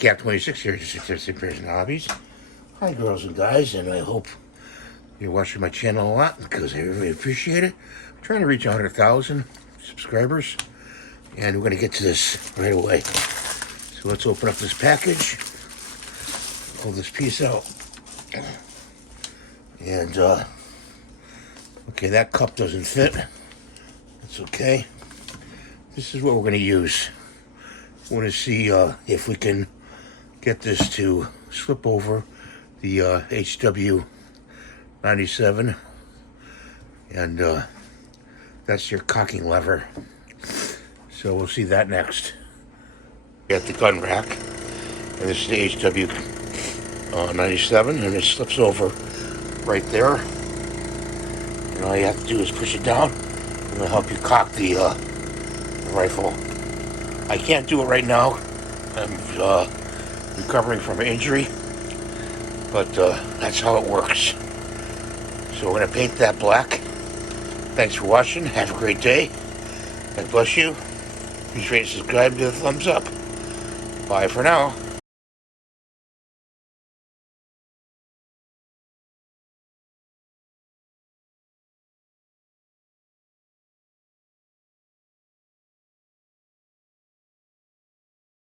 Hw97k here, Statistic Person Hobbies. Hi, girls and guys, and I hope you're watching my channel a lot because I really appreciate it. I'm trying to reach 100,000 subscribers, and we're going to get to this right away. So let's open up this package, pull this piece out, and okay, that cup doesn't fit. That's okay. This is what we're going to use. We want to see if we can get this to slip over the Hw97, and that's your cocking lever. So we'll see that next. We got the gun rack, and this is the Hw97, and it slips over right there. And all you have to do is push it down, and it'll help you cock the rifle. I can't do it right now. I'm recovering from an injury, but that's how it works. So we're going to paint that black. Thanks for watching. Have a great day. God bless you. Please rate and subscribe. Give a thumbs up. Bye for now.